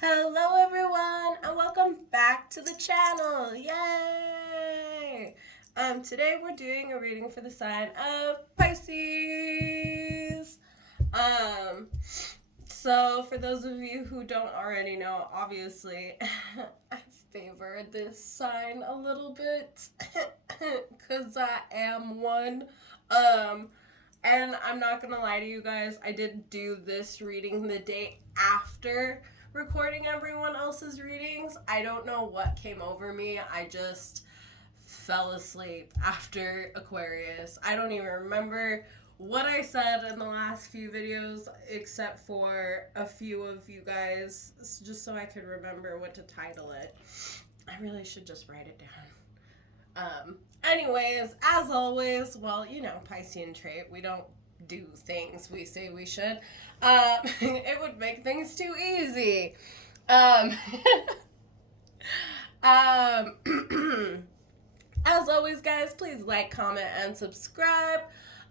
Hello everyone and welcome back to the channel. Yay! Today we're doing a reading for the sign of Pisces. Um so for those of you who don't already know, obviously I favor this sign a little bit cuz I am one. And I'm not gonna lie to you guys, I did do this reading the day after recording everyone else's readings. I don't know what came over me. I just fell asleep after Aquarius. I don't even remember what I said in the last few videos except for a few of you guys, just so I could remember what to title it. I really should just write it down. Anyways, as always, well, Piscean trait, we don't do things we say we should. It would make things too easy. Um, as always, guys, please like, comment, and subscribe.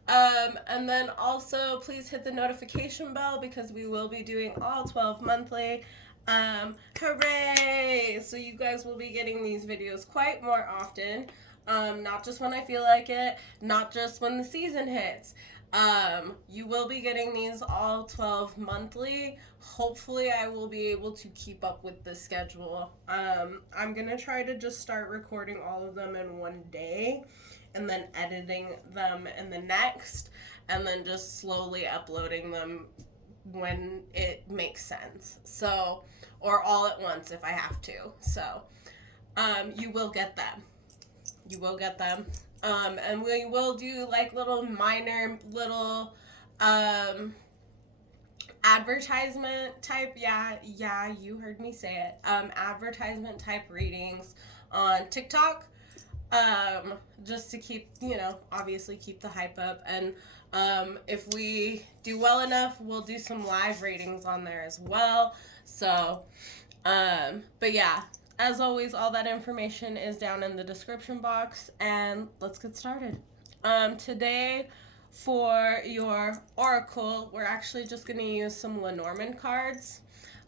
And then also, please hit the notification bell because we will be doing all 12 monthly. Hooray! So you guys will be getting these videos quite more often. Not just when I feel like it, not just when the season hits. You will be getting these all 12 monthly. Hopefully I will be able to keep up with the schedule. I'm gonna try to just start recording all of them in one day and then editing them in the next and then just slowly uploading them when it makes sense. So, or all at once if I have to. So, you will get them. You will get them. And we will do like little minor little advertisement type, yeah, you heard me say it. Advertisement type readings on TikTok. Just to keep, obviously keep the hype up. And if we do well enough, we'll do some live readings on there as well. So, but yeah, as always, all that information is down in the description box, and let's get started. Today, for your oracle, we're actually just going to use some Lenormand cards.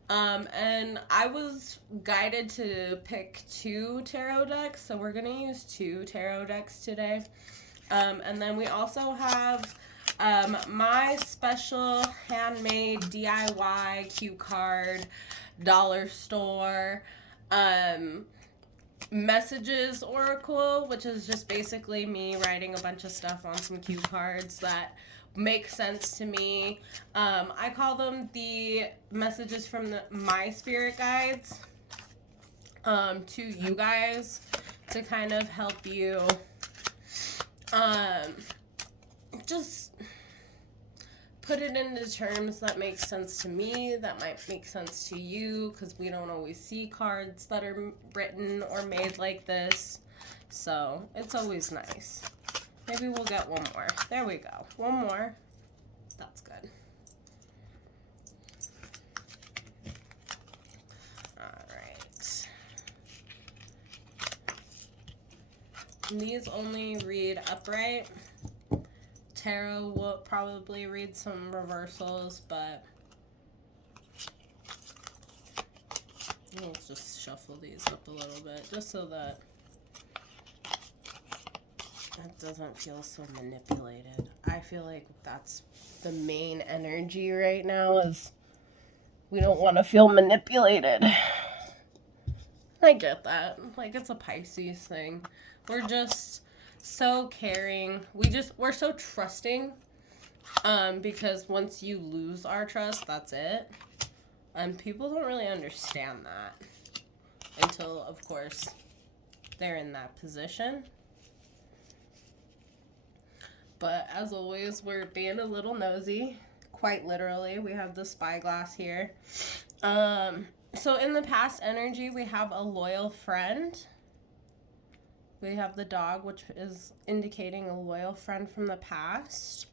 And I was guided to pick 2 tarot decks, so we're going to use 2 tarot decks today. And then we also have my special handmade DIY cue card dollar store messages oracle, which is just basically me writing a bunch of stuff on some cue cards that make sense to me. I call them the messages from my spirit guides to you guys to kind of help you just put it into terms that make sense to me, that might make sense to you, because we don't always see cards that are written or made like this. So it's always nice. Maybe we'll get one more. There we go. One more. That's good. Alright. These only read upright. Tarot will probably read some reversals, but let's just shuffle these up a little bit just so that it doesn't feel so manipulated. I feel like that's the main energy right now, is we don't want to feel manipulated. I get that. Like, it's a Pisces thing. We're just so caring. We're so trusting. Because once you lose our trust, that's it. And people don't really understand that until, of course, they're in that position. But as always, we're being a little nosy. Quite literally. We have the spyglass here. So in the past energy, we have a loyal friend. We have the dog, which is indicating a loyal friend from the past.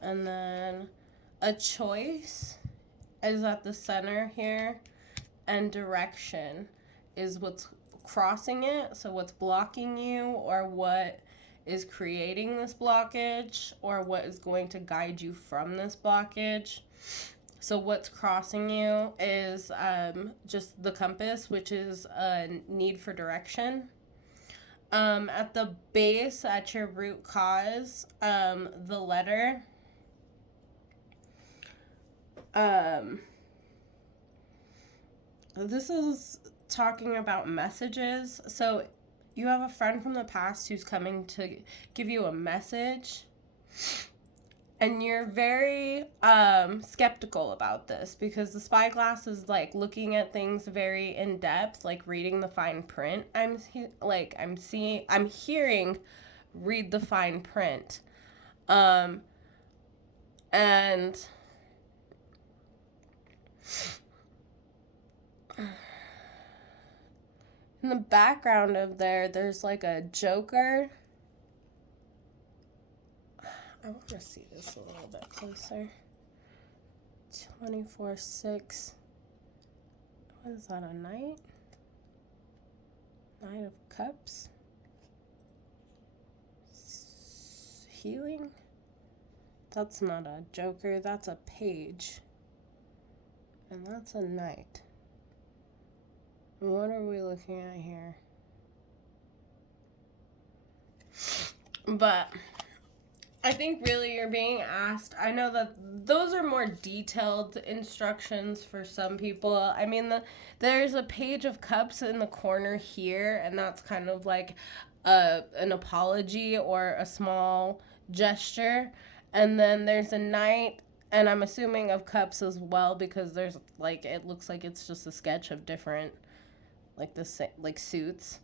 And then a choice is at the center here. And direction is what's crossing it. So what's blocking you, or what is creating this blockage, or what is going to guide you from this blockage. So what's crossing you is just the compass, which is a need for direction. At the base, at your root cause, the letter, this is talking about messages. So you have a friend from the past who's coming to give you a message, and you're very skeptical about this because the spyglass is like looking at things very in depth, like reading the fine print. I'm hearing read the fine print. And in the background of there's like a Joker. I want to see this a little bit closer. 24/6. What is that, a knight? Knight of Cups? Healing? That's not a Joker, that's a page. And that's a knight. What are we looking at here? But I think really you're being asked, I know that those are more detailed instructions for some people. I mean, there's a page of cups in the corner here, and that's kind of like an apology or a small gesture. And then there's a knight, and I'm assuming of cups as well, because there's like, it looks like it's just a sketch of different, like suits.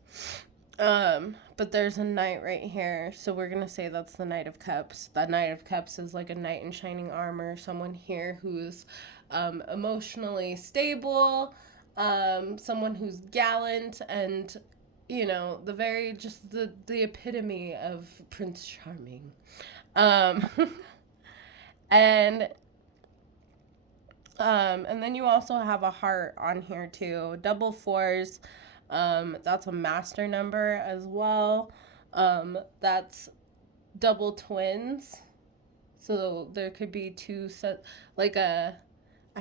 But there's a knight right here, so we're gonna say that's the Knight of Cups. The Knight of Cups is like a knight in shining armor, someone here who's emotionally stable, someone who's gallant, and the epitome of Prince Charming. And then you also have a heart on here too. Double fours. That's a master number as well. That's double twins. So there could be two sets, I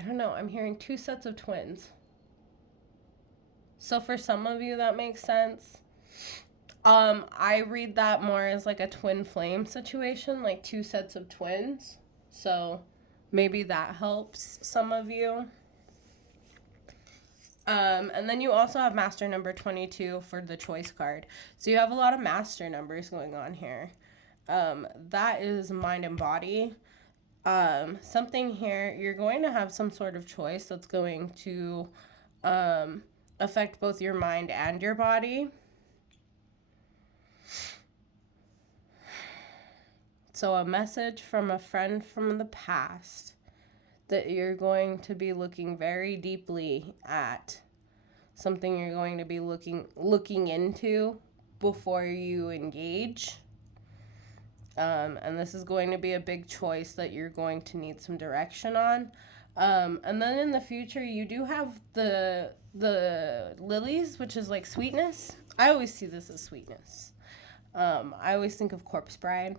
don't know, I'm hearing two sets of twins. So for some of you that makes sense. I read that more as like a twin flame situation, like two sets of twins. So maybe that helps some of you. And then you also have master number 22 for the choice card. So you have a lot of master numbers going on here. That is mind and body. Something here, you're going to have some sort of choice that's going to affect both your mind and your body. So a message from a friend from the past that you're going to be looking very deeply at, something you're going to be looking into before you engage. And this is going to be a big choice that you're going to need some direction on. And then in the future, you do have the lilies, which is like sweetness. I always see this as sweetness. I always think of Corpse Bride.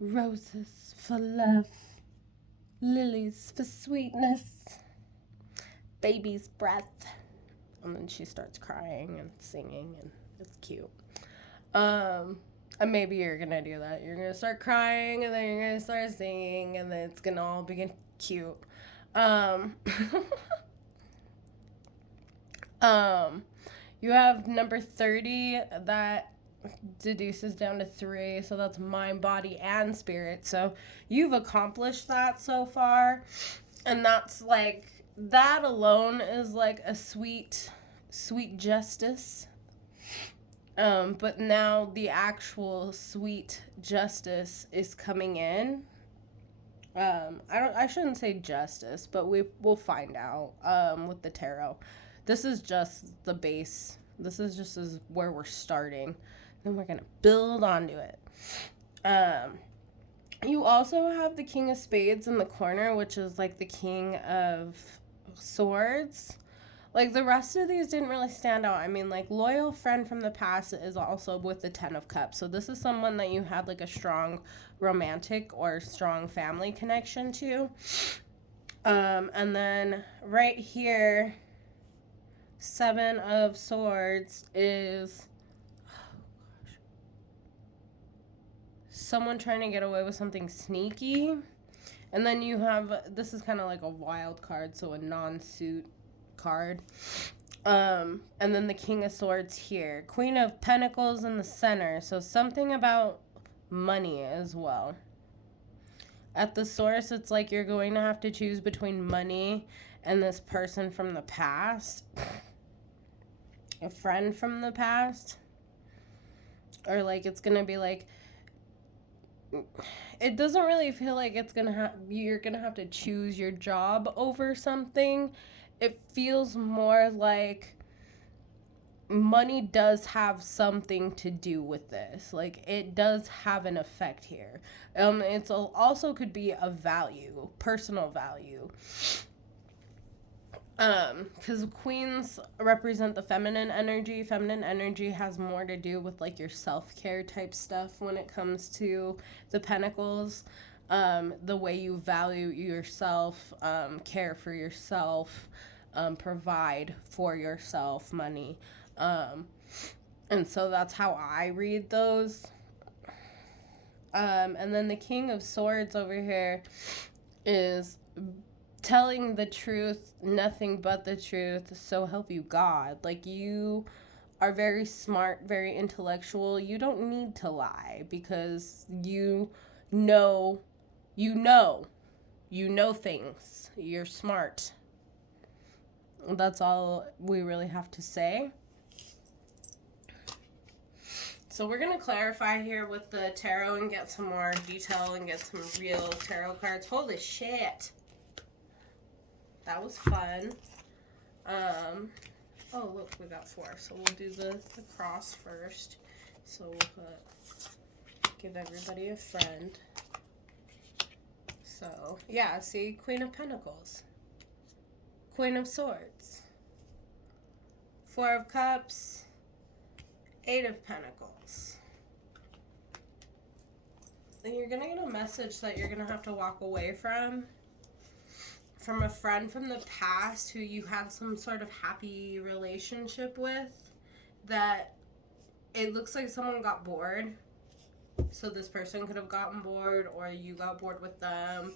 Roses for love, lilies for sweetness, baby's breath. And then she starts crying and singing, and it's cute. And maybe you're gonna do that. You're gonna start crying, and then you're gonna start singing, and then it's gonna all be cute. You have number 30 that deduces down to 3, so that's mind, body, and spirit. So you've accomplished that so far, and that's like, that alone is like a sweet justice. But now the actual sweet justice is coming in. I shouldn't say justice, but we'll find out with the tarot. This is just the base. This is just where we're starting. Then we're going to build onto it. You also have the King of Spades in the corner, which is like the King of Swords. Like, the rest of these didn't really stand out. I mean, like, loyal friend from the past is also with the Ten of Cups. So this is someone that you had, like, a strong romantic or strong family connection to. And then right here, Seven of Swords is someone trying to get away with something sneaky. And then you have, this is kind of like a wild card, so a non-suit card. And then the King of Swords here. Queen of Pentacles in the center, so something about money as well. At the source, it's like you're going to have to choose between money and this person from the past. A friend from the past. Or, like, it's going to be, like, it doesn't really feel like it's going to you're going to have to choose your job over something. It feels more like money does have something to do with this. Like, it does have an effect here. It's also could be a value, personal value. Because queens represent the feminine energy. Feminine energy has more to do with, like, your self-care type stuff when it comes to the pentacles. The way you value yourself, care for yourself, provide for yourself money. And so that's how I read those. And then the King of Swords over here is telling the truth, nothing but the truth, so help you God. Like, you are very smart, very intellectual. You don't need to lie because you know things. You're smart. That's all we really have to say. So we're going to clarify here with the tarot and get some more detail and get some real tarot cards. Holy shit. That was fun. Oh, look, we got 4. So we'll do the cross first. So we'll give everybody a friend. So, yeah, see, Queen of Pentacles. Queen of Swords. 4 of Cups. 8 of Pentacles. And you're going to get a message that you're going to have to walk away from a friend from the past who you had some sort of happy relationship with, that it looks like someone got bored. So this person could have gotten bored, or you got bored with them.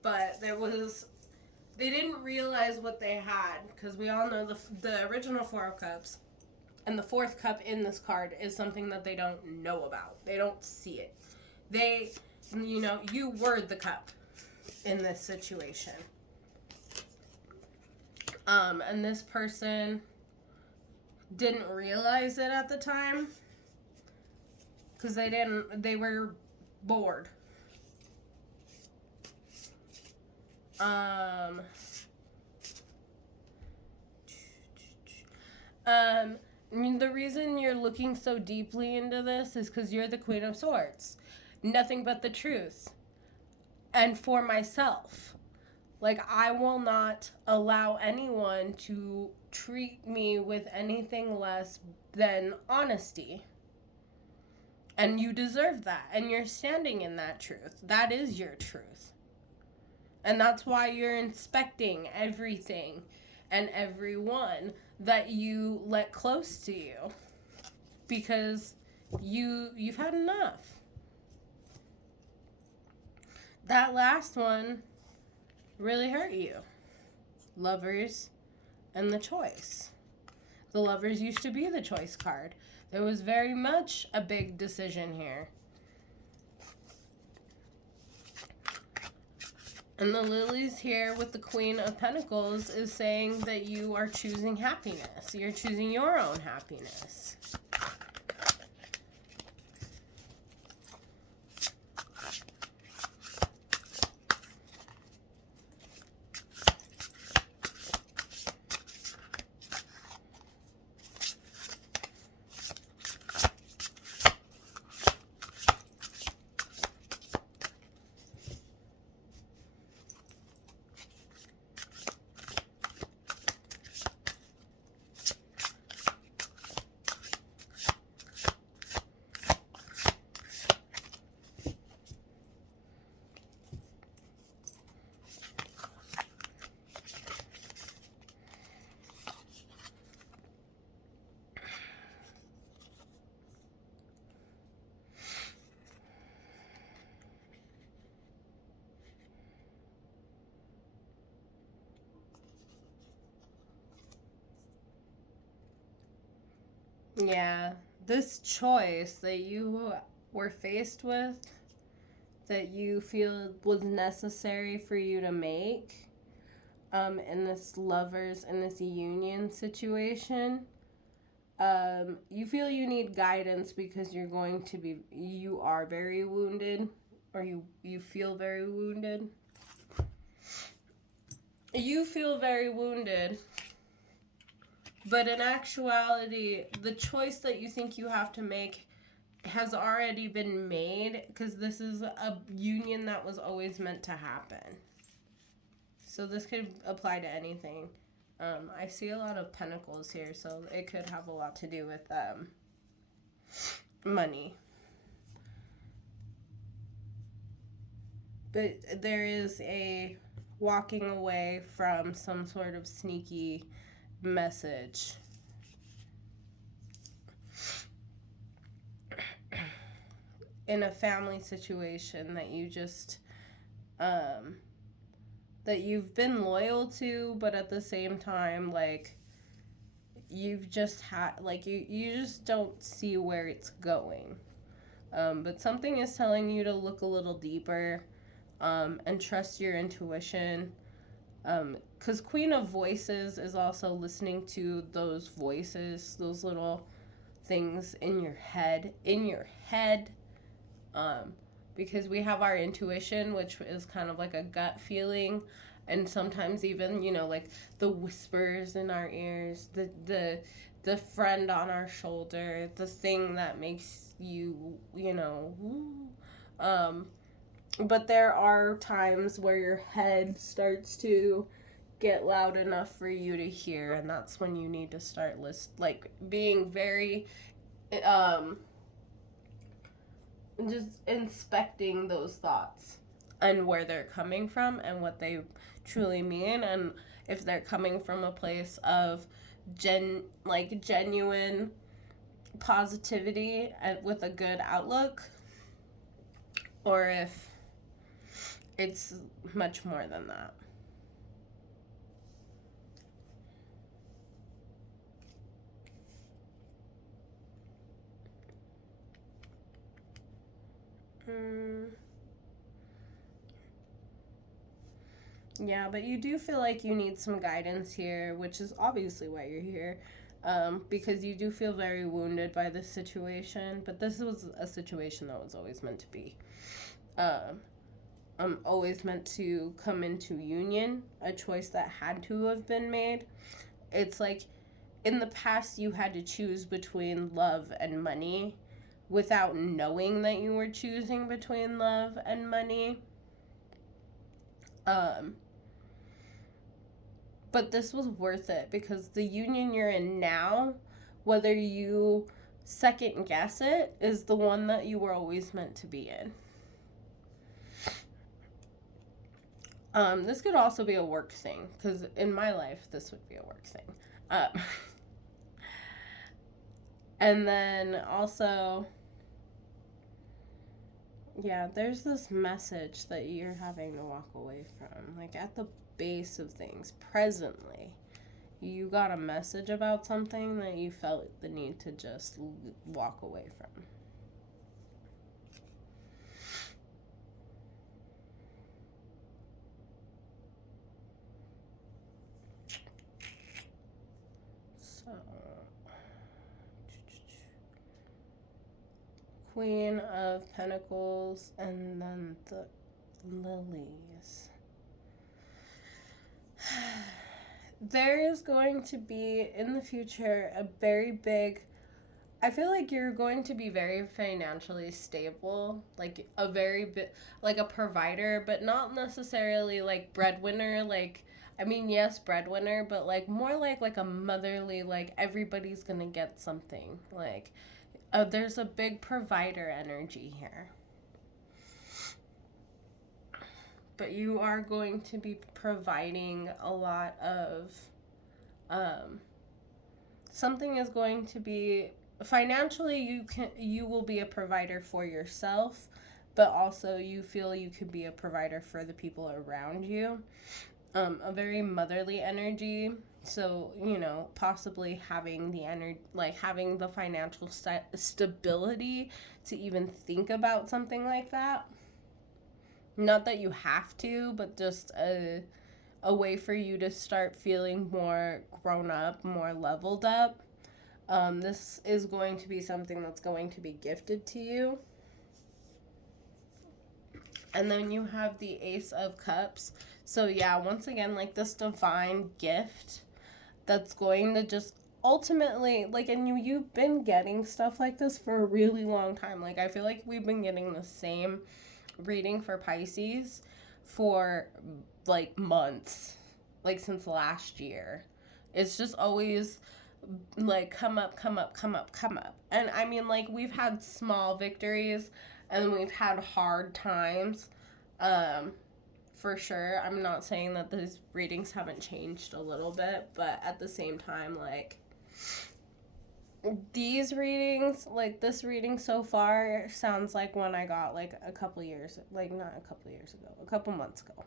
But they didn't realize what they had, because we all know the original 4 of Cups and the 4th cup in this card is something that they don't know about. They don't see it. You were the cup in this situation. And this person didn't realize it at the time because they were bored. The reason you're looking so deeply into this is because you're the Queen of Swords. Nothing but the truth. And for myself. Like, I will not allow anyone to treat me with anything less than honesty. And you deserve that. And you're standing in that truth. That is your truth. And that's why you're inspecting everything and everyone that you let close to you. Because you've had enough. That last one really hurt you. Lovers and the Choice. The Lovers used to be the Choice card. There was very much a big decision here. And the Lilies here with the Queen of Pentacles is saying that you are choosing happiness. You're choosing your own happiness. Yeah. This choice that you were faced with, that you feel was necessary for you to make, in this union situation, you feel you need guidance because you are very wounded, or you feel very wounded. You feel very wounded, but in actuality, the choice that you think you have to make has already been made, because this is a union that was always meant to happen. So this could apply to anything. I see a lot of pentacles here, so it could have a lot to do with money. But there is a walking away from some sort of sneaky message. In a family situation that you just that you've been loyal to, but at the same time, like, you've just had, like, you just don't see where it's going. But something is telling you to look a little deeper, and trust your intuition. Because Queen of Voices is also listening to those voices, those little things in your head. Because we have our intuition, which is kind of like a gut feeling, and sometimes even, like, the whispers in our ears, the friend on our shoulder, the thing that makes you, but there are times where your head starts to get loud enough for you to hear, and that's when you need to start being very just inspecting those thoughts and where they're coming from and what they truly mean, and if they're coming from a place of genuine positivity and with a good outlook, or if it's much more than that. Yeah, but you do feel like you need some guidance here, which is obviously why you're here. Because you do feel very wounded by this situation, but this was a situation that was always meant to be. Always meant to come into union, a choice that had to have been made. It's like, in the past, you had to choose between love and money without knowing that you were choosing between love and money. But this was worth it, because the union you're in now, whether you second guess it, is the one that you were always meant to be in. This could also be a work thing, because in my life, this would be a work thing. And then also, yeah, there's this message that you're having to walk away from. Like, at the base of things, presently, you got a message about something that you felt the need to just walk away from. So, Queen of Pentacles, and then the lilies. There is going to be, in the future, a very big, I feel like you're going to be very financially stable, like a very bit, like a provider, but not necessarily like breadwinner, like, I mean, yes, breadwinner, but like more like a motherly, like, everybody's gonna get something, like, there's a big provider energy here. But you are going to be providing a lot of, something is going to be, financially, you will be a provider for yourself, but also you feel you could be a provider for the people around you. A very motherly energy. So, you know, possibly having the energy, like having the financial stability to even think about something like that. Not that you have to, but just a way for you to start feeling more grown up, more leveled up. This is going to be something that's going to be gifted to you. And then you have the Ace of Cups. So yeah, once again, like this divine gift that's going to just ultimately, like, and you've been getting stuff like this for a really long time. Like, I feel like we've been getting the same reading for Pisces for like months, like since last year. It's just always like come up, come up, come up, come up. And I mean, like, we've had small victories and we've had hard times. For sure. I'm not saying that these readings haven't changed a little bit, but at the same time, like, these readings, like this reading so far sounds like one I got like a couple years, like not a couple years ago, a couple months ago,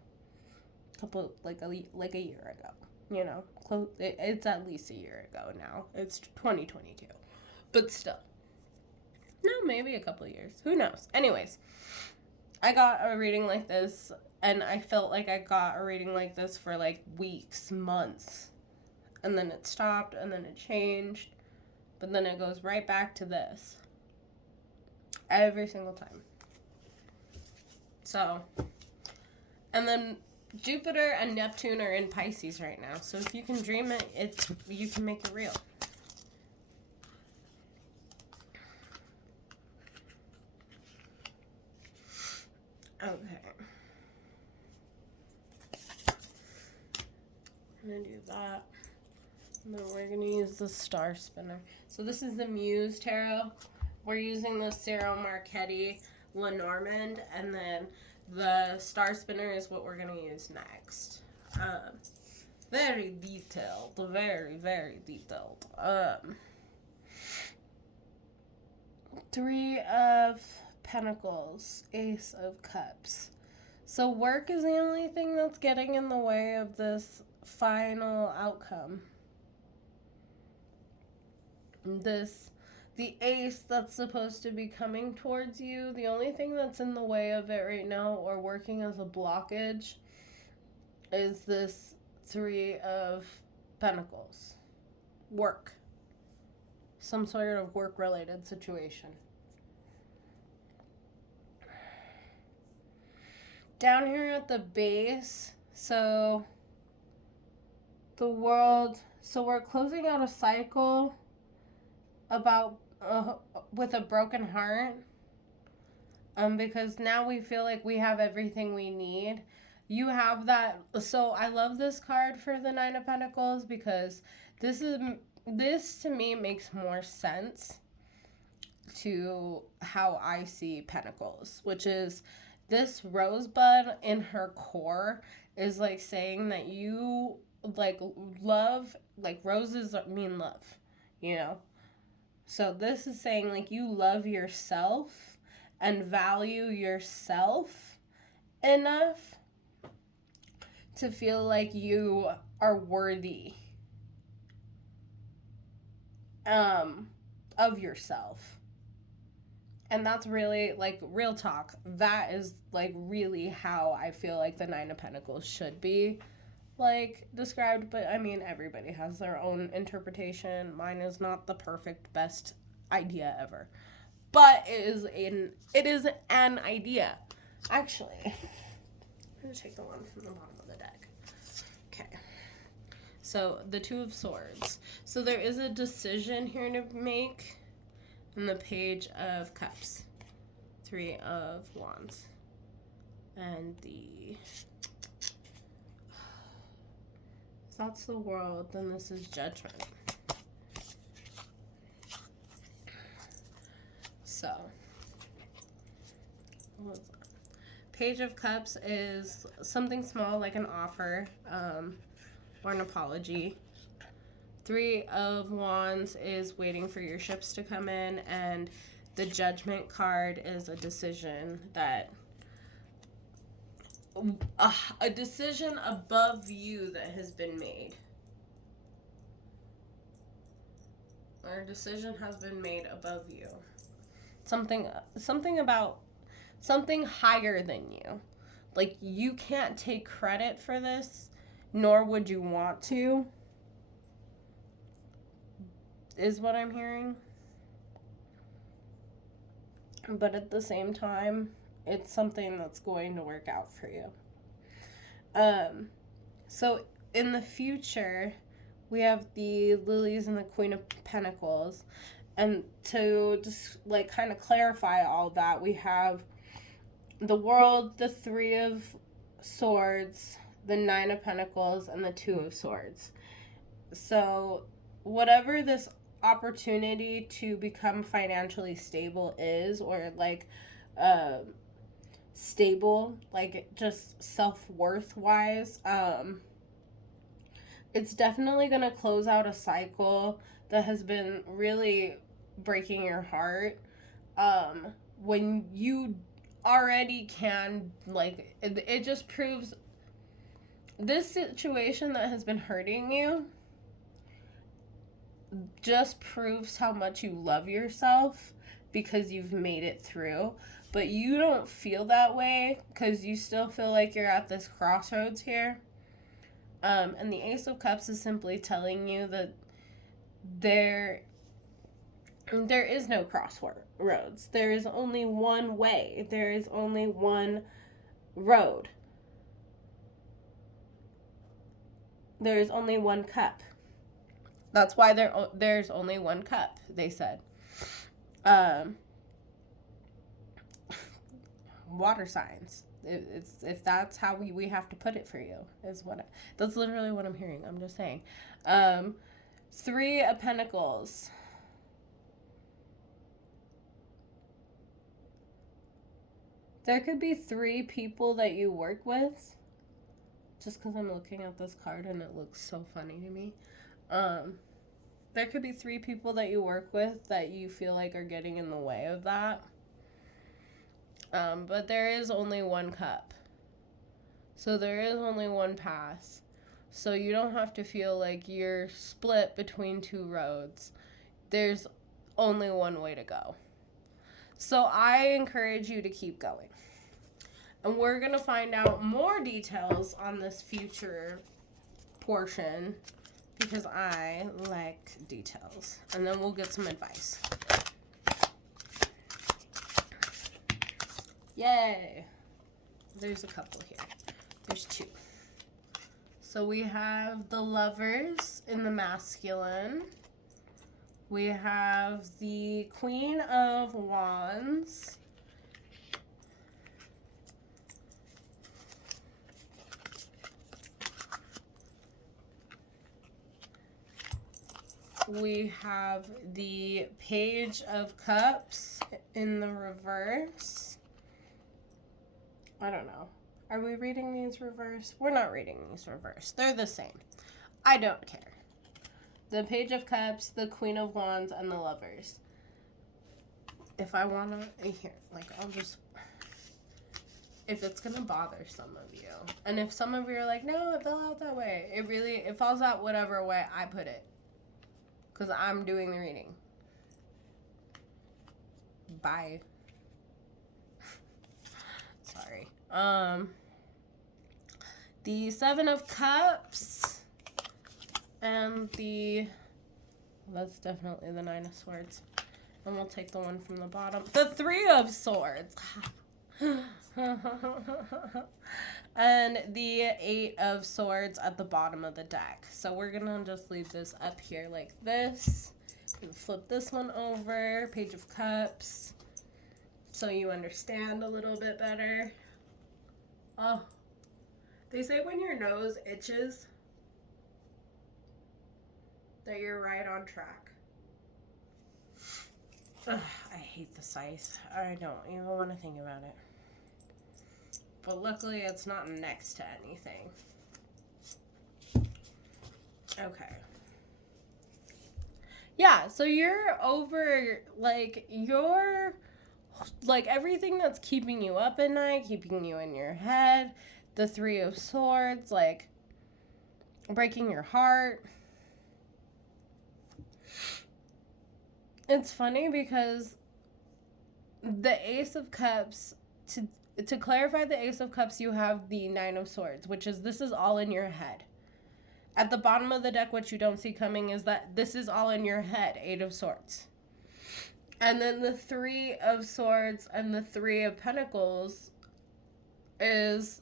like a year ago. You know, close. It's at least a year ago now. It's 2022, but still, no, maybe a couple years. Who knows? Anyways, I got a reading like this, and I felt like I got a reading like this for like weeks, months, and then it stopped, and then it changed. But then it goes right back to this. Every single time. So, and then Jupiter and Neptune are in Pisces right now. So if you can dream it, you can make it real. Okay. I'm going to do that. And then we're going to use the Star Spinner. So this is the Muse Tarot. We're using the Cero Marchetti Lenormand, and then the Star Spinner is what we're going to use next. Very detailed. Very, very detailed. Three of Pentacles, Ace of Cups. So work is the only thing that's getting in the way of this final outcome. The ace that's supposed to be coming towards you, the only thing that's in the way of it right now or working as a blockage is this Three of Pentacles. Work. Some sort of work-related situation. Down here at the base, so the world, so we're closing out a cycle about with a broken heart, because now we feel like we have everything we need. You have that. So I love this card for the Nine of Pentacles because this to me makes more sense to how I see Pentacles, which is this rosebud in her core is like saying that you like love, like roses mean love, you know? So this is saying like you love yourself and value yourself enough to feel like you are worthy of yourself. And that's really, like, real talk. That is, like, really how I feel like the Nine of Pentacles should be, like, described. But, I mean, everybody has their own interpretation. Mine is not the perfect, best idea ever. But it is an idea. Actually, I'm going to take the one from the bottom of the deck. Okay. So, the Two of Swords. So, there is a decision here to make. And the Page of Cups. Three of Wands. And the... If that's the World, then this is Judgment. So, what's that? Page of Cups is something small, like an offer, or an apology. Three of Wands is waiting for your ships to come in, and the Judgment card is a decision that a decision above you that has been made. or a decision has been made above you. Something about something higher than you. Like, you can't take credit for this, nor would you want to, is what I'm hearing. But at the same time, it's something that's going to work out for you. So in the future, we have the Lilies and the Queen of Pentacles. And to just, like, kind of clarify all that, we have the World, the Three of Swords, the Nine of Pentacles, and the Two of Swords. So whatever this opportunity to become financially stable is, or like stable, like just self-worth wise, it's definitely going to close out a cycle that has been really breaking your heart. When you already can, like, it just proves this situation that has been hurting you just proves how much you love yourself because you've made it through. But you don't feel that way because you still feel like you're at this crossroads here. And the Ace of Cups is simply telling you that there is no crossroads. There is only one way. There is only one road. There is only one cup. That's why there's only one cup, they said. Water signs. If that's how we have to put it for you, that's literally what I'm hearing. I'm just saying. Three of Pentacles. There could be 3 people that you work with. Just because I'm looking at this card and it looks so funny to me. There could be 3 people that you work with that you feel like are getting in the way of that. But there is only one cup. So there is only one path. So you don't have to feel like you're split between 2 roads. There's only one way to go. So I encourage you to keep going. And we're going to find out more details on this future portion because I like details. And then we'll get some advice. Yay! There's a couple here. There's 2. So we have the Lovers in the masculine. We have the Queen of Wands. We have the Page of Cups in the reverse. I don't know. Are we reading these reverse? We're not reading these reverse. They're the same. I don't care. The Page of Cups, the Queen of Wands, and the Lovers. If I want to, here, like, I'll just, if it's going to bother some of you. And if some of you are like, no, it fell out that way. It falls out whatever way I put it. Because I'm doing the reading. Bye. Sorry. The 7 of Cups and that's definitely the 9 of Swords. And we'll take the one from the bottom. The 3 of Swords. And the 8 of Swords at the bottom of the deck. So we're going to just leave this up here like this. And flip this one over. Page of Cups. So you understand a little bit better. Oh. They say when your nose itches, that you're right on track. Ugh, I hate the scythe. I don't even want to think about it. But luckily it's not next to anything. Okay. Yeah, so you're over, like, everything that's keeping you up at night, keeping you in your head, the 3 of Swords, like, breaking your heart. It's funny because the Ace of Cups, to clarify the Ace of Cups, you have the Nine of Swords, which is this is all in your head. At the bottom of the deck, what you don't see coming is that this is all in your head, Eight of Swords. And then the Three of Swords and the Three of Pentacles is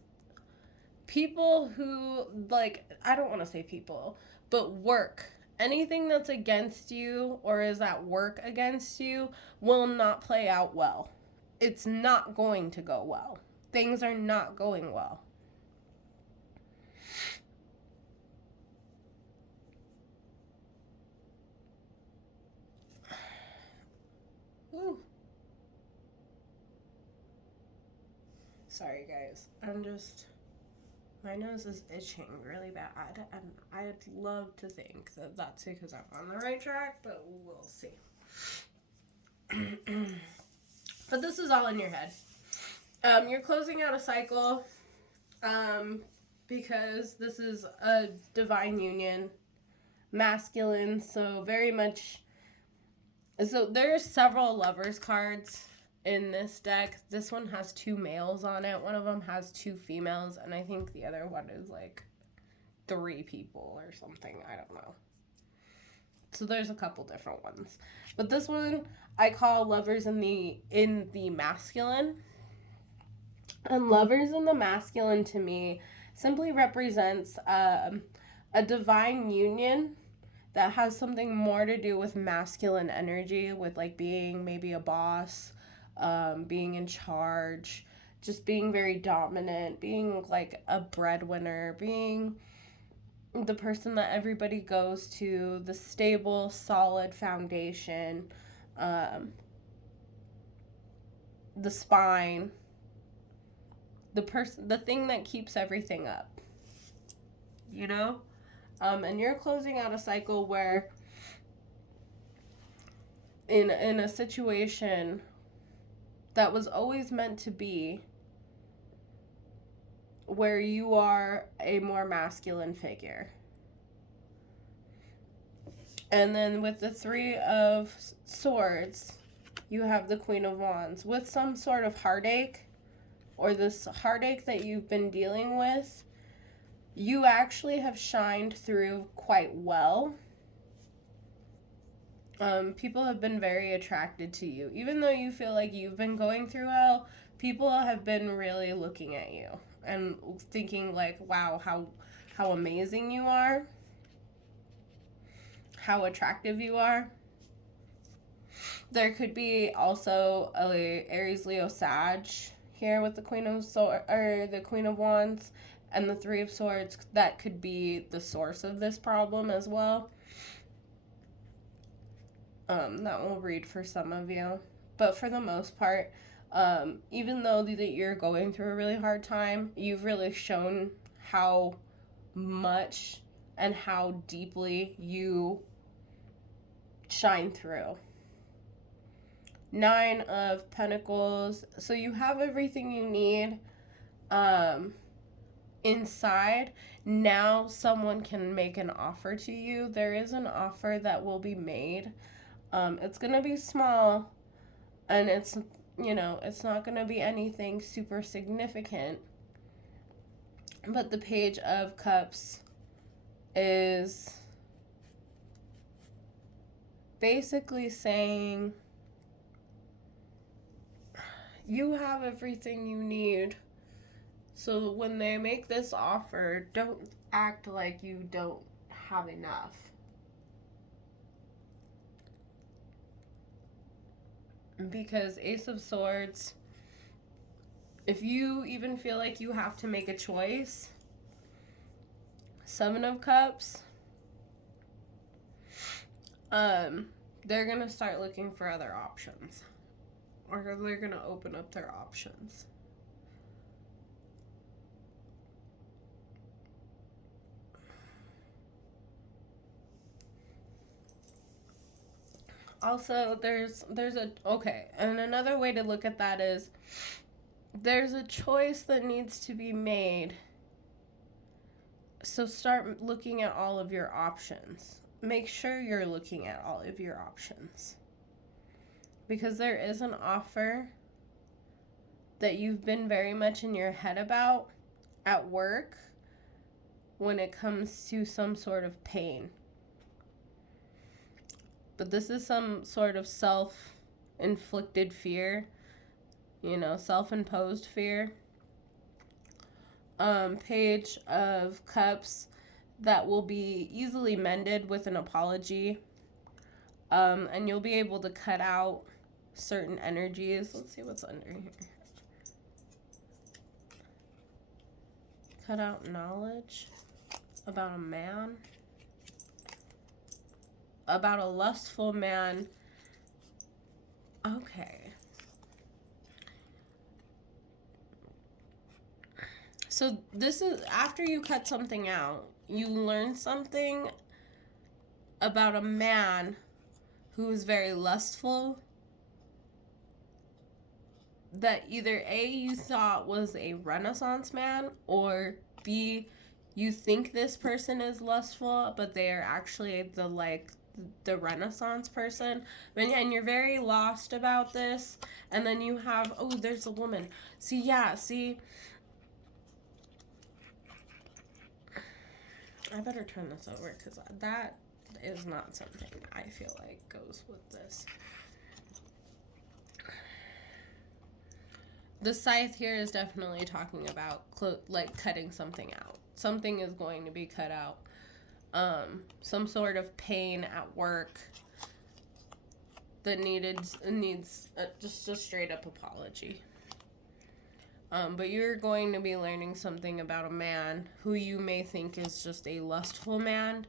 people who, like, I don't want to say people, but work. Anything that's against you or is at work against you will not play out well. It's not going to go well. Things are not going well. Ooh. Sorry, guys. My nose is itching really bad, and I'd love to think that that's because I'm on the right track, but we'll see. But this is all in your head. You're closing out a cycle, because this is a divine union, masculine, so very much. So there's several lovers cards in this deck. This one has 2 males on it. One of them has 2 females, and I think the other one is like 3 people or something. I don't know. So there's a couple different ones. But this one I call lovers in the masculine. And lovers in the masculine to me simply represents a divine union that has something more to do with masculine energy, with like being maybe a boss, being in charge, just being very dominant, being like a breadwinner, being the person that everybody goes to, the stable, solid foundation, the spine, the thing that keeps everything up, you know? And you're closing out a cycle where in a situation that was always meant to be, where you are a more masculine figure. And then with the Three of Swords, you have the Queen of Wands. With some sort of heartache, or this heartache that you've been dealing with, you actually have shined through quite well. People have been very attracted to you. Even though you feel like you've been going through hell, people have been really looking at you and thinking like, wow, how amazing you are, how attractive you are. There could be also a Aries, Leo, Sag here with the Queen of the Queen of Wands and the Three of Swords. That could be the source of this problem as well. That will read for some of you, but for the most part, even though that you're going through a really hard time, you've really shown how much and how deeply you shine through. 9 of Pentacles. So you have everything you need inside. Now someone can make an offer to you. There is an offer that will be made. It's going to be small, and it's not going to be anything super significant. But the Page of Cups is basically saying you have everything you need. So when they make this offer, don't act like you don't have enough. Because Ace of Swords, if you even feel like you have to make a choice, 7 of Cups, they're going to start looking for other options. Or they're going to open up their options. Also, there's and another way to look at that is there's a choice that needs to be made. So start looking at all of your options. Make sure you're looking at all of your options. because there is an offer that you've been very much in your head about at work when it comes to some sort of pain. But this is some sort of self-inflicted fear, self-imposed fear. Page of Cups that will be easily mended with an apology. And you'll be able to cut out certain energies. Let's see what's under here. Cut out knowledge about a man. About a lustful man. Okay. So this is after you cut something out, you learn something about a man who is very lustful that either A, you thought was a Renaissance man, or B, you think this person is lustful, but they are actually the Renaissance person. And you're very lost about this. And then you have, oh, there's a woman. See, I better turn this over because that is not something I feel like goes with this. The scythe here is definitely talking about cutting something out. Something is going to be cut out. Some sort of pain at work that needs just a straight up apology. But you're going to be learning something about a man who you may think is just a lustful man,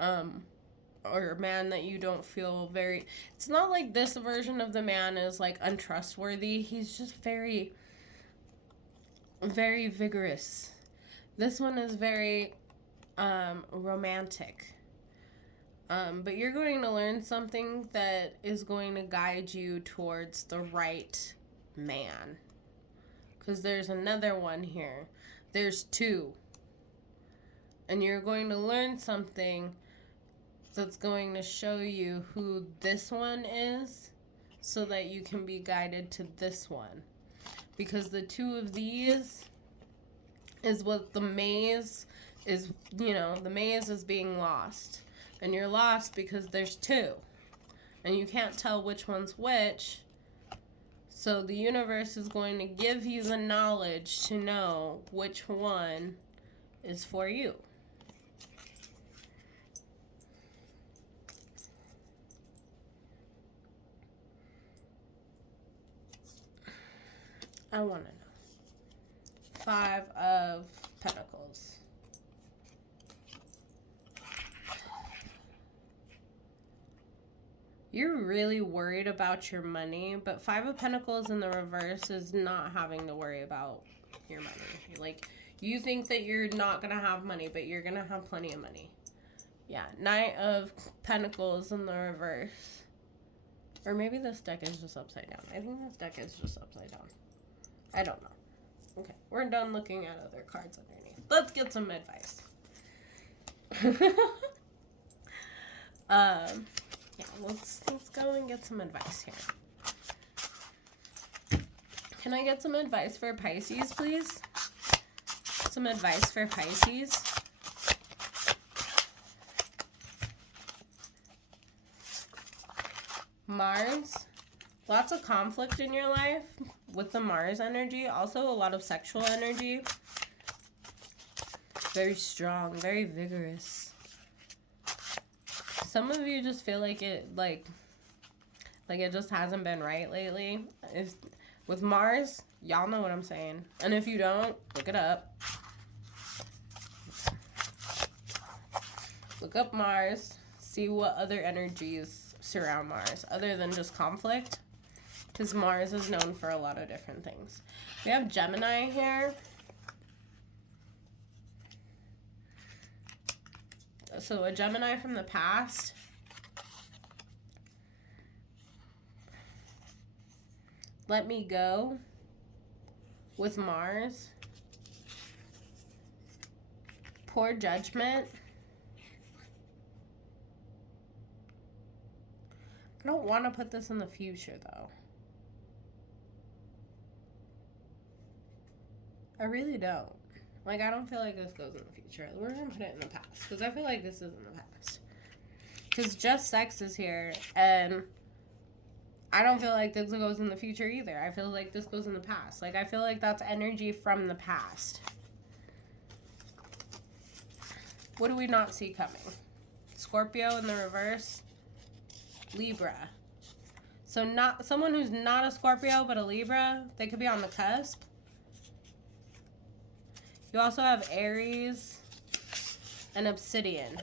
or a man that you don't feel very... It's not like this version of the man is, untrustworthy. He's just very, very vigorous. This one is very romantic. But you're going to learn something that is going to guide you towards the right man. Because there's another one here. There's two. And you're going to learn something that's going to show you who this one is so that you can be guided to this one. Because the two of these is what the maze is, the maze is being lost. And you're lost because there's two. And you can't tell which one's which. So the universe is going to give you the knowledge to know which one is for you. I want to know. 5 of Pentacles. You're really worried about your money, but 5 of Pentacles in the reverse is not having to worry about your money. You think that you're not going to have money, but you're going to have plenty of money. Yeah, Knight of Pentacles in the reverse. Or maybe this deck is just upside down. I think this deck is just upside down. I don't know. Okay, we're done looking at other cards underneath. Let's get some advice. Yeah, let's go and get some advice here. Can I get some advice for Pisces, please? Some advice for Pisces. Mars. Lots of conflict in your life with the Mars energy. Also a lot of sexual energy. Very strong, very vigorous. Some of you just feel like it, it just hasn't been right lately. With Mars, y'all know what I'm saying. And if you don't, look it up. Look up Mars. See what other energies surround Mars other than just conflict. Because Mars is known for a lot of different things. We have Gemini here. So a Gemini from the past. Let me go with Mars. Poor judgment. don't want to put this in the future, though. I really don't. Like, I don't feel like this goes in the future. We're going to put it in the past. Because I feel like this is in the past. Because just sex is here. And I don't feel like this goes in the future either. I feel like this goes in the past. Like, I feel like that's energy from the past. What do we not see coming? Scorpio in the reverse. Libra. So not someone who's not a Scorpio but a Libra. They could be on the cusp. You also have Aries and Obsidian.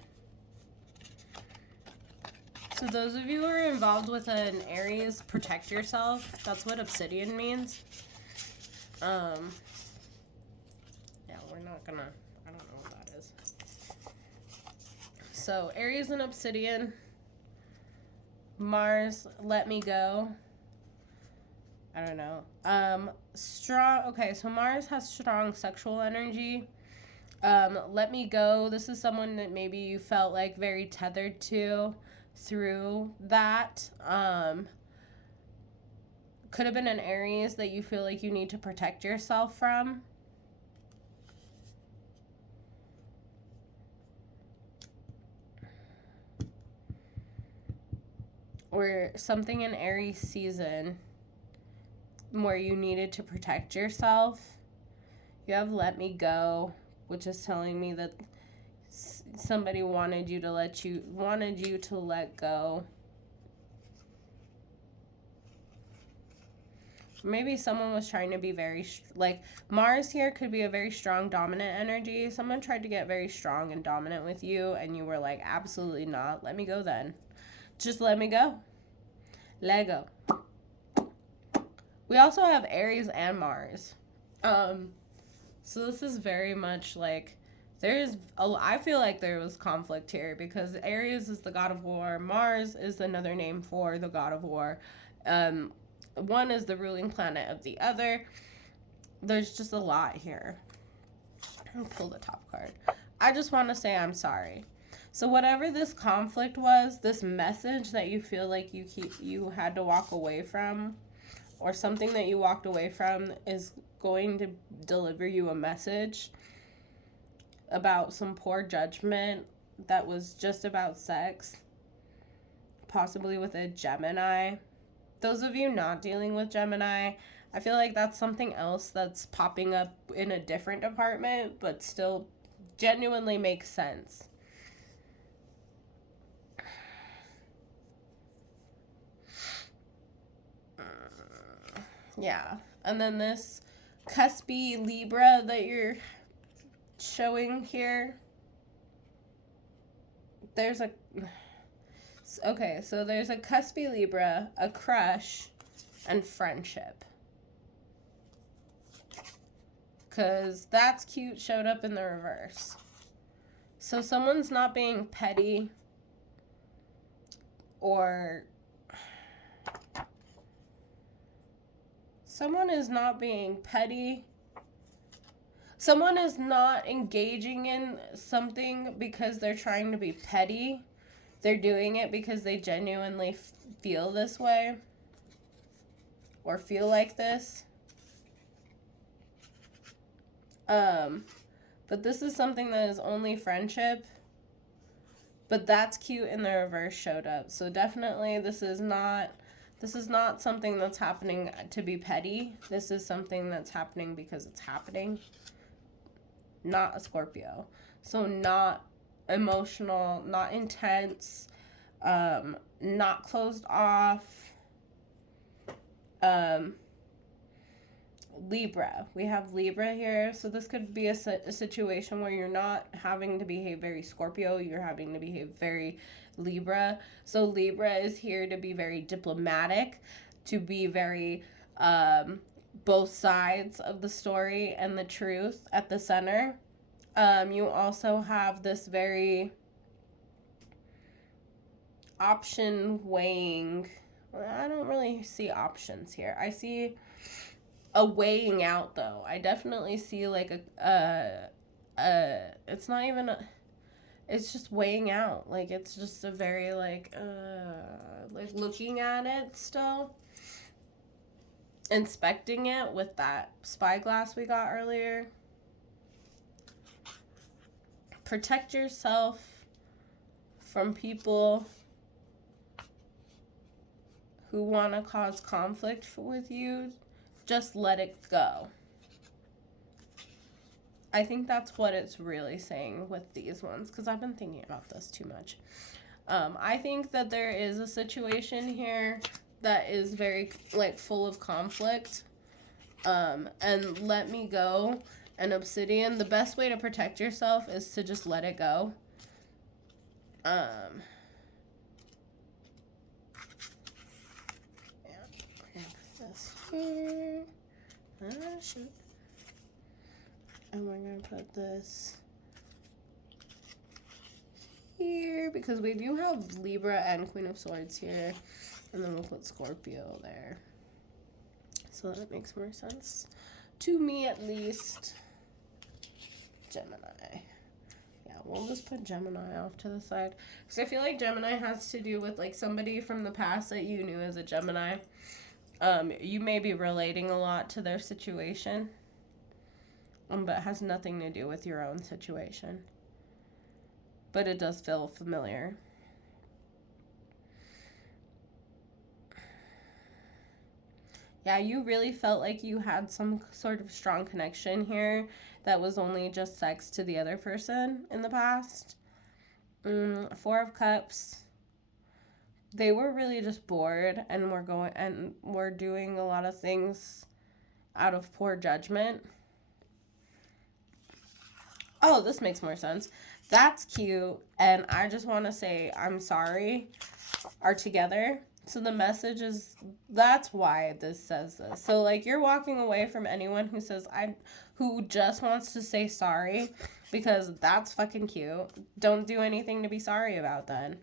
So those of you who are involved with an Aries, protect yourself. That's what Obsidian means. Yeah, we're not gonna, I don't know what that is. So Aries and Obsidian. Mars, let me go. I don't know. Strong, okay, so Mars has strong sexual energy. Let me go. This is someone that maybe you felt like very tethered to through that. Could have been an Aries that you feel like you need to protect yourself from. Or something in Aries season where you needed to protect yourself. You have let me go, which is telling me that somebody wanted you to let go. Maybe someone was trying to be very, like, Mars here could be a very strong dominant energy. Someone tried to get very strong and dominant with you, and you were like, absolutely not. Let me go then. Just let me go. Let go. We also have Aries and Mars. So this is very much like, I feel like there was conflict here because Aries is the god of war. Mars is another name for the god of war. One is the ruling planet of the other. There's just a lot here. I'll pull the top card. I just want to say I'm sorry. So whatever this conflict was, this message that you feel like you had to walk away from, or something that you walked away from is going to deliver you a message about some poor judgment that was just about sex, possibly with a Gemini. Those of you not dealing with Gemini, I feel like that's something else that's popping up in a different department, but still genuinely makes sense. Yeah. And then this cuspy Libra that you're showing here. There's a cuspy Libra, a crush, and friendship. Because that's cute showed up in the reverse. So someone's not being petty or someone is not being petty. Someone is not engaging in something because they're trying to be petty. They're doing it because they genuinely feel this way or feel like this. But this is something that is only friendship. But that's cute in the reverse showed up. So definitely this is not something that's happening to be petty. This is something that's happening because it's happening. Not a Scorpio. So not emotional, not intense, not closed off. Libra. We have Libra here. So this could be a situation where you're not having to behave very Scorpio. You're having to behave very Libra. So Libra is here to be very diplomatic, to be very both sides of the story and the truth at the center. You also have this very option weighing. I don't really see options here. I see a weighing out, though. I definitely see like it's not even it's just weighing out. Like, it's just a very, like looking at it still. Inspecting it with that spyglass we got earlier. Protect yourself from people who want to cause conflict with you. Just let it go. I think that's what it's really saying with these ones, because I've been thinking about this too much. I think that there is a situation here that is very, like, full of conflict. And let me go. And Obsidian, the best way to protect yourself is to just let it go. Yeah, we're gonna put this here. Shoot. And we're gonna put this here because we do have Libra and Queen of Swords here. And then we'll put Scorpio there. So that makes more sense. To me, at least. Gemini. Yeah, we'll just put Gemini off to the side. Because I feel like Gemini has to do with, like, somebody from the past that you knew as a Gemini. You may be relating a lot to their situation. But it has nothing to do with your own situation. But it does feel familiar. Yeah, you really felt like you had some sort of strong connection here that was only just sex to the other person in the past. 4 of Cups. They were really just bored and were doing a lot of things out of poor judgment. Oh, this makes more sense. That's cute. And I just want to say I'm sorry are together. So the message is, that's why this says this. So, like, you're walking away from anyone who says, who just wants to say sorry, because that's fucking cute. Don't do anything to be sorry about then.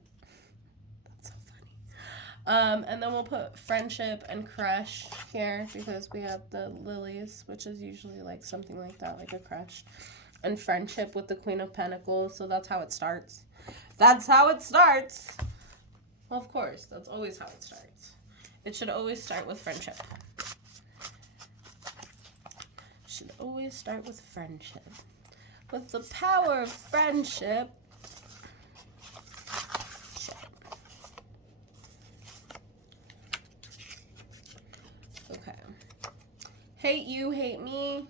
That's so funny. And then we'll put friendship and crush here, because we have the lilies, which is usually, like, something like that, like a crush. And friendship with the Queen of Pentacles, so that's how it starts. That's how it starts! Well, of course, that's always how it starts. It should always start with friendship. Should always start with friendship. With the power of friendship. Okay. Hate you, hate me.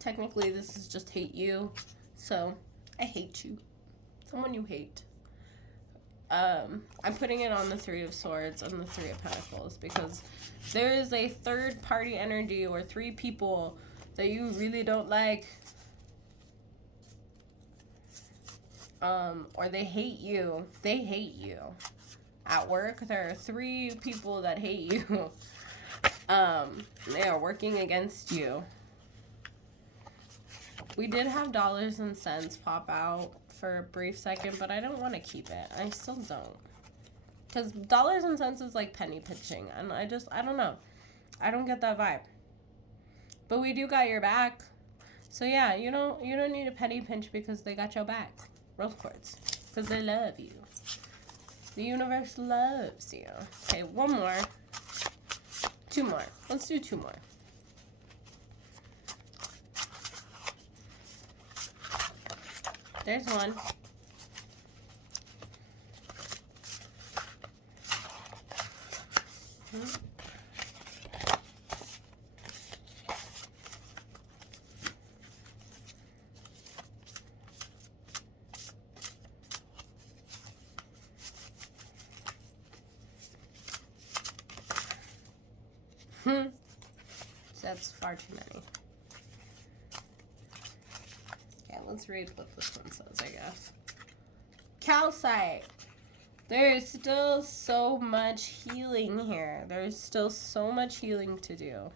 Technically, this is just hate you. So, I hate you. Someone you hate. I'm putting it on the 3 of Swords and the 3 of Pentacles because there is a third party energy or 3 people that you really don't like. Or they hate you. They hate you. At work, there are 3 people that hate you. They are working against you. We did have dollars and cents pop out for a brief second, but I don't want to keep it. I still don't. Because dollars and cents is like penny pinching, and I don't know. I don't get that vibe. But we do got your back. So yeah, you don't need a penny pinch because they got your back. Rose quartz. Because they love you. The universe loves you. Okay, 1 more. 2 more. Let's do 2 more. There's 1. That's far too many. Okay, let's read what this one says, I guess. Calcite. There is still so much healing here. There's still so much healing to do.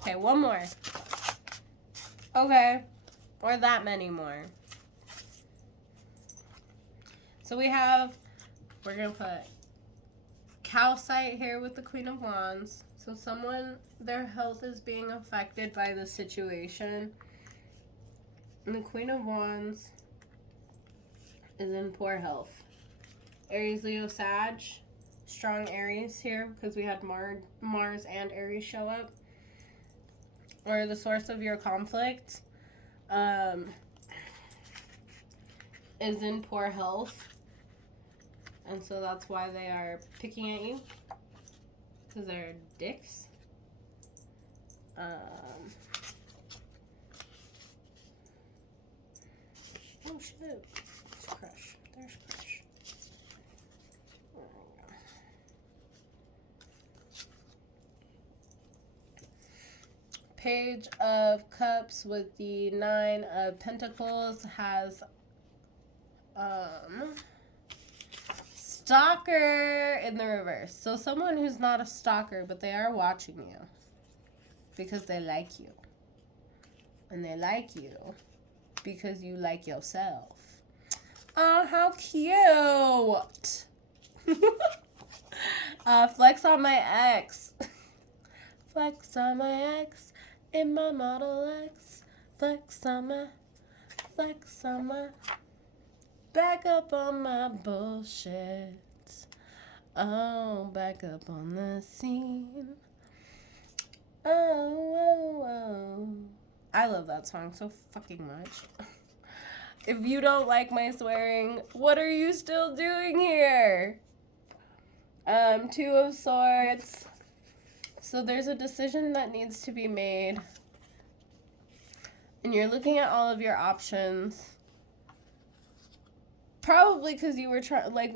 Okay, 1 more. Okay. Or that many more. So we're going to put Calcite here with the Queen of Wands. So someone, their health is being affected by the situation. And the Queen of Wands is in poor health. Aries, Leo, Sag. Strong Aries here because we had Mars and Aries show up. Or the source of your conflict is in poor health. And so that's why they are picking at you. Because they're dicks. Oh shit. It's Crush. There's Crush. Page of Cups with the 9 of Pentacles has stalker in the reverse. So someone who's not a stalker, but they are watching you because they like you. And they like you because you like yourself. Oh, how cute. Flex on my ex. Flex on my ex in my Model X. Flex on my. Back up on my bullshit. Oh, back up on the scene. Oh. I love that song so fucking much. If you don't like my swearing, what are you still doing here? 2 of Swords. So there's a decision that needs to be made. And you're looking at all of your options. Probably because you were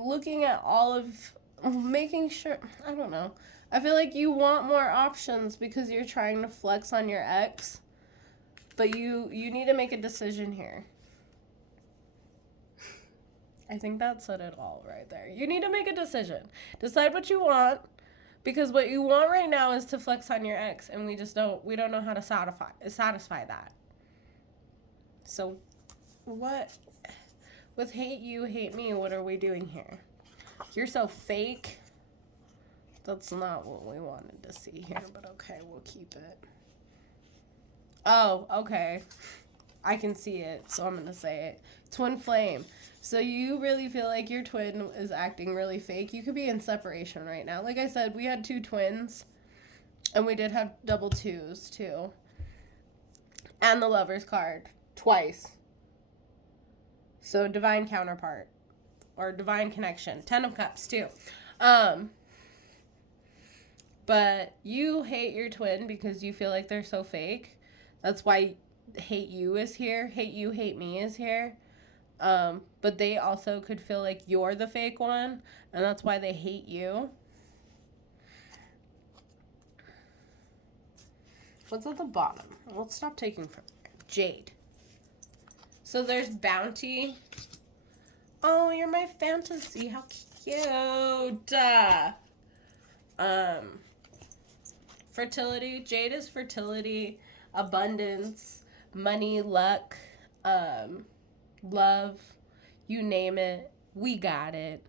looking at all of, making sure, I don't know. I feel like you want more options because you're trying to flex on your ex. But you need to make a decision here. I think that said it all right there. You need to make a decision. Decide what you want. Because what you want right now is to flex on your ex. And we don't know how to satisfy that. So what, with hate you, hate me, what are we doing here? You're so fake. That's not what we wanted to see here, but okay, we'll keep it. Oh, okay. I can see it, so I'm going to say it. Twin flame. So you really feel like your twin is acting really fake. You could be in separation right now. Like I said, we had 2 twins, and we did have double 2s, too. And the Lover's card. Twice. So divine counterpart. Or divine connection. 10 of Cups, too. But you hate your twin because you feel like they're so fake. That's why hate you is here. Hate you, hate me is here. But they also could feel like you're the fake one. And that's why they hate you. What's at the bottom? Let's stop taking from there. Jade. So there's bounty. Oh, you're my fantasy. How cute. Fertility. Jade is fertility, abundance, money, luck, love, you name it. We got it.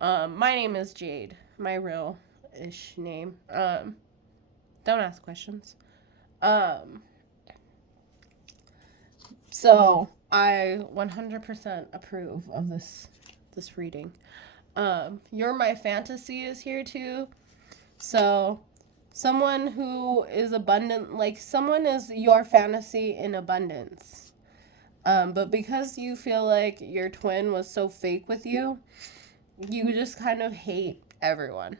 My name is Jade. My real-ish name. Don't ask questions. So I 100% approve of this reading. You're my fantasy is here too. So someone who is abundant, like someone is your fantasy in abundance. But because you feel like your twin was so fake with you, you just kind of hate everyone.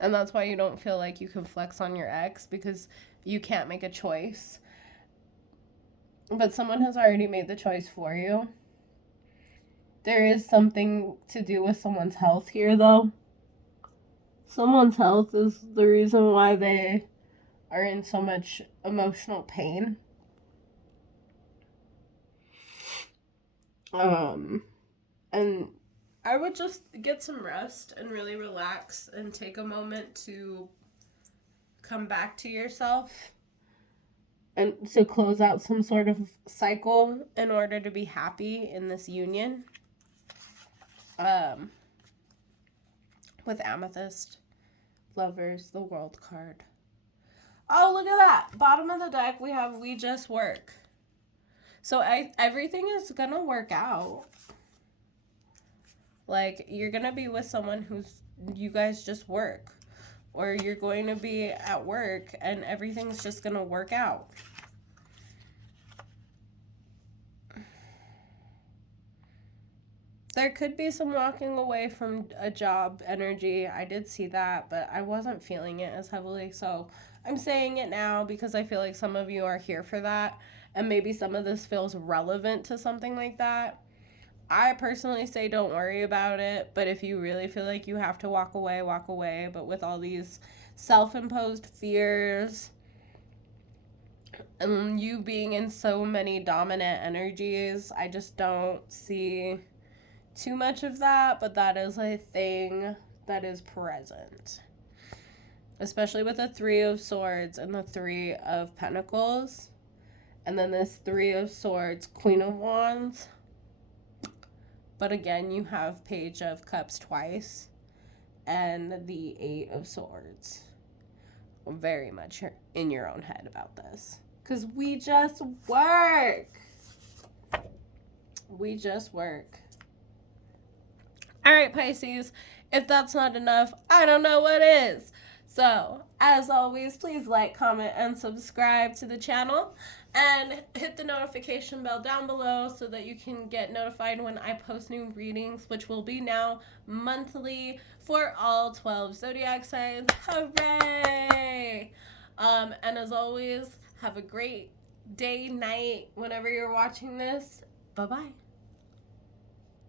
And that's why you don't feel like you can flex on your ex, because you can't make a choice. But someone has already made the choice for you. There is something to do with someone's health here, though. Someone's health is the reason why they are in so much emotional pain. And I would just get some rest and really relax and take a moment to come back to yourself and to close out some sort of cycle in order to be happy in this union. With Amethyst. Lovers, the World card. Oh, look at that. Bottom of the deck, we have We Just Work. So everything is going to work out. Like, you're going to be with someone you guys just work. Or you're going to be at work and everything's just going to work out. There could be some walking away from a job energy. I did see that, but I wasn't feeling it as heavily. So I'm saying it now because I feel like some of you are here for that. And maybe some of this feels relevant to something like that. I personally say don't worry about it. But if you really feel like you have to walk away, walk away. But with all these self-imposed fears and you being in so many dominant energies, I just don't see too much of that, but that is a thing that is present. Especially with the Three of Swords and the Three of Pentacles. And then this Three of Swords, Queen of Wands. But again, you have Page of Cups twice. And the Eight of Swords. Very much in your own head about this. Because we just work. We just work. All right, Pisces, if that's not enough, I don't know what is. So, as always, please like, comment, and subscribe to the channel. And hit the notification bell down below so that you can get notified when I post new readings, which will be now monthly for all 12 zodiac signs. Hooray! And as always, have a great day, night, whenever you're watching this. Bye-bye.